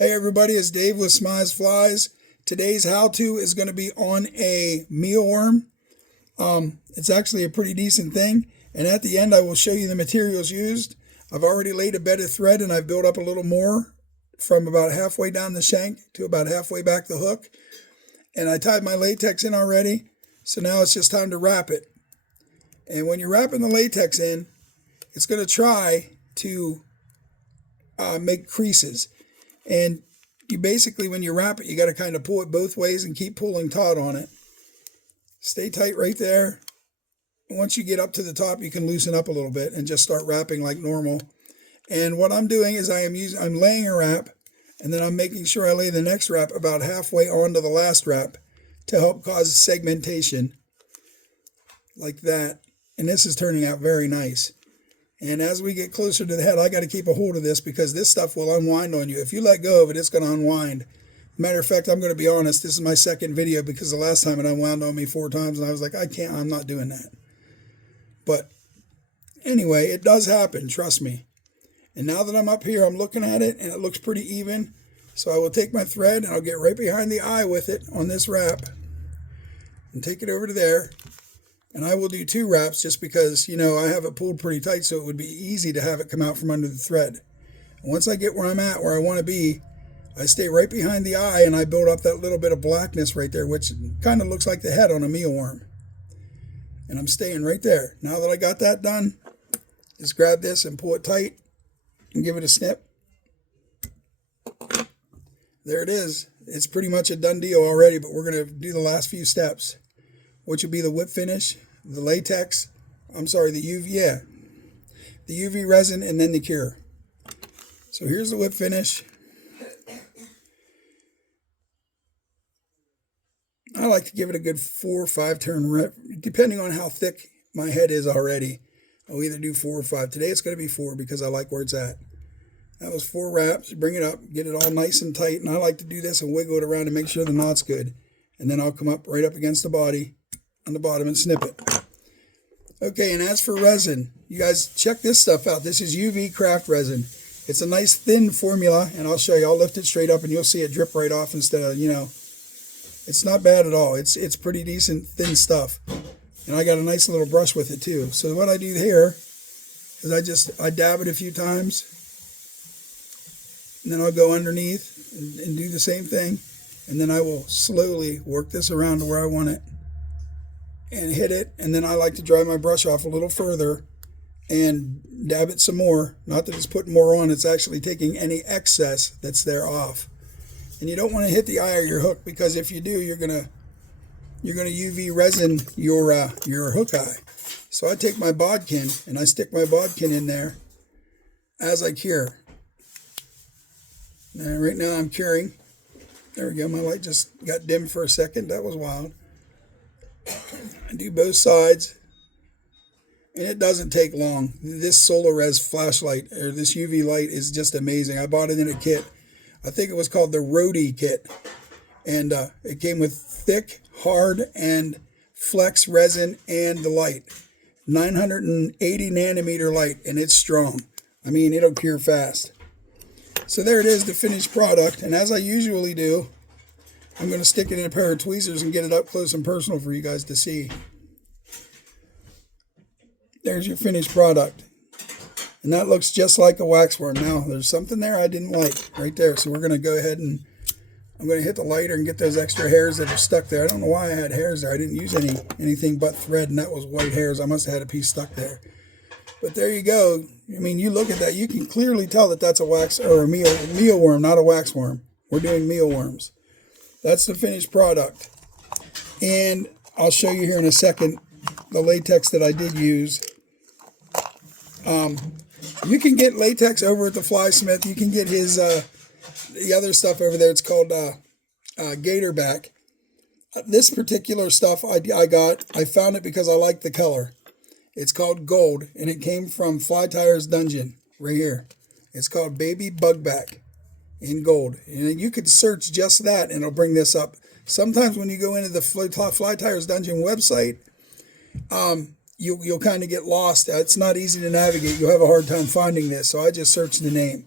Hey everybody, it's Dave with Smize Flies. Today's how-to is going to be on a mealworm. It's actually a pretty decent thing. And at the end I will show you the materials used. I've already laid a bed of thread and I've built up a little more from about halfway down the shank to about halfway back the hook. And I tied my latex in already. So now it's just time to wrap it. And when you're wrapping the latex in, it's going to try to make creases. And you basically, when you wrap it, you got to kind of pull it both ways and keep pulling taut on it. Stay tight right there. Once you get up to the top, you can loosen up a little bit and just start wrapping like normal. And what I'm doing is I'm laying a wrap, and then I'm making sure I lay the next wrap about halfway onto the last wrap to help cause segmentation, like that. And this is turning out very nice. And as we get closer to the head, I got to keep a hold of this because this stuff will unwind on you. If you let go of it, it's going to unwind. Matter of fact, I'm going to be honest, this is my second video because the last time it unwound on me 4 times and I was like, I'm not doing that. But anyway, it does happen, trust me. And now that I'm up here, I'm looking at it and it looks pretty even. So I will take my thread and I'll get right behind the eye with it on this wrap and take it over to there. And I will do 2 wraps just because, I have it pulled pretty tight so it would be easy to have it come out from under the thread. And once I get where I'm at, where I want to be, I stay right behind the eye and I build up that little bit of blackness right there, which kind of looks like the head on a mealworm. And I'm staying right there. Now that I got that done, just grab this and pull it tight and give it a snip. There it is. It's pretty much a done deal already, but we're going to do the last few steps, which will be the whip finish, the latex, the UV resin, and then the cure. So here's the whip finish. I like to give it a good 4 or 5 turn rep, depending on how thick my head is already. I'll either do 4 or 5. Today it's going to be 4 because I like where it's at. That was 4 wraps. Bring it up, get it all nice and tight, and I like to do this and wiggle it around to make sure the knot's good. And then I'll come up right up against the body on the bottom and snip it. Okay, and as for resin, you guys check this stuff out. This is UV craft resin. It's a nice thin formula, and I'll show you. I'll lift it straight up and you'll see it drip right off instead of, it's not bad at all. It's pretty decent thin stuff. And I got a nice little brush with it too. So what I do here is I dab it a few times, and then I'll go underneath and do the same thing. And then I will slowly work this around to where I want it and hit it. And then I like to dry my brush off a little further and dab it some more. Not that it's putting more on, it's actually taking any excess that's there off. And you don't want to hit the eye of your hook, because if you do, you're gonna UV resin your hook eye. So I take my bodkin and I stick my bodkin in there as I cure. Now right now I'm curing. There we go. My light just got dim for a second. That was wild. I do both sides, and it doesn't take long. This Solarez flashlight, or this UV light, is just amazing. I bought it in a kit. I think it was called the Rody kit, and it came with thick, hard, and flex resin and the light. 980 nanometer light, and it's strong. I mean, it'll cure fast. So there it is, the finished product. And as I usually do, I'm going to stick it in a pair of tweezers and get it up close and personal for you guys to see. There's your finished product. And that looks just like a waxworm. Now, there's something there I didn't like right there. So we're going to go ahead and I'm going to hit the lighter and get those extra hairs that are stuck there. I don't know why I had hairs there. I didn't use anything but thread, and that was white hairs. I must have had a piece stuck there. But there you go. I mean, you look at that, you can clearly tell that that's a wax or a mealworm, not a waxworm. We're doing mealworms. That's the finished product. And I'll show you here in a second the latex that I did use. You can get latex over at the Flysmith. You can get his the other stuff over there. It's called Gatorback. This particular stuff I found it because I like the color. It's called Gold, and it came from Fly Tires Dungeon, right here. It's called Baby Bugback in gold. And you could search just that, and it'll bring this up. Sometimes when you go into the Fly Tires Dungeon website, you'll kind of get lost. It's not easy to navigate. You'll have a hard time finding this, so I just searched the name.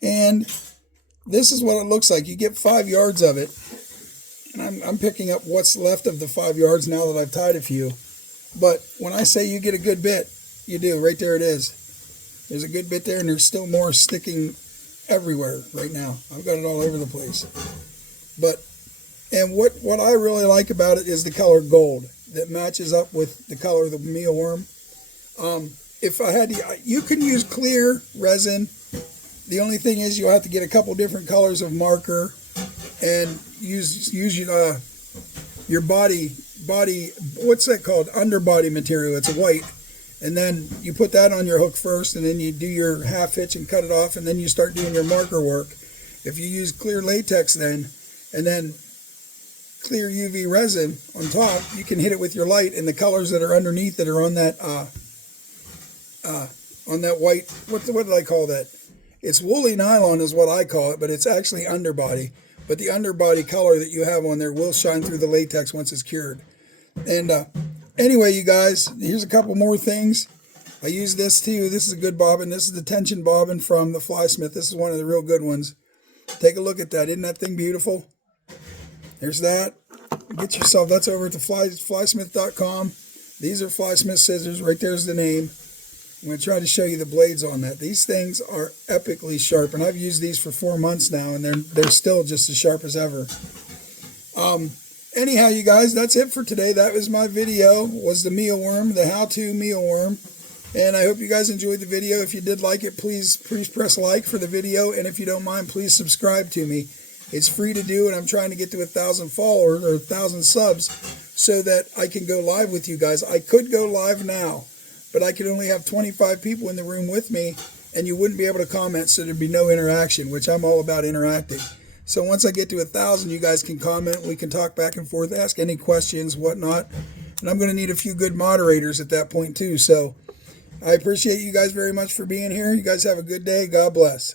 And this is what it looks like. You get 5 yards of it. And I'm picking up what's left of the 5 yards now that I've tied a few. But when I say you get a good bit, you do. Right there it is. There's a good bit there, and there's still more sticking everywhere right now. I've got it all over the place. And what I really like about it is the color gold that matches up with the color of the mealworm. If I had to, you can use clear resin. The only thing is you'll have to get a couple different colors of marker and use your body, what's that called? Underbody material. It's a white. And then you put that on your hook first, and then you do your half hitch and cut it off, and then you start doing your marker work. If you use clear latex then, and then clear UV resin on top, you can hit it with your light, and the colors that are underneath that are on that white, what did I call that? It's woolly nylon is what I call it, but it's actually underbody. But the underbody color that you have on there will shine through the latex once it's cured. And anyway, you guys, here's a couple more things. I use this too. This is a good bobbin. This is the tension bobbin from the Flysmith. This is one of the real good ones. Take a look at that. Isn't that thing beautiful? There's that. Get yourself, that's over at the flysmith.com. These are Flysmith scissors. Right there's the name. I'm going to try to show you the blades on that. These things are epically sharp, and I've used these for 4 months now, and they're still just as sharp as ever. Anyhow, you guys, that's it for today. That was my video, was the mealworm, the how-to mealworm. And I hope you guys enjoyed the video. If you did like it, please press like for the video. And if you don't mind, please subscribe to me. It's free to do, and I'm trying to get to 1,000 followers or 1,000 subs so that I can go live with you guys. I could go live now, but I could only have 25 people in the room with me, and you wouldn't be able to comment, so there'd be no interaction, which I'm all about interacting. So once I get to 1,000, you guys can comment. We can talk back and forth, ask any questions, whatnot. And I'm going to need a few good moderators at that point too. So I appreciate you guys very much for being here. You guys have a good day. God bless.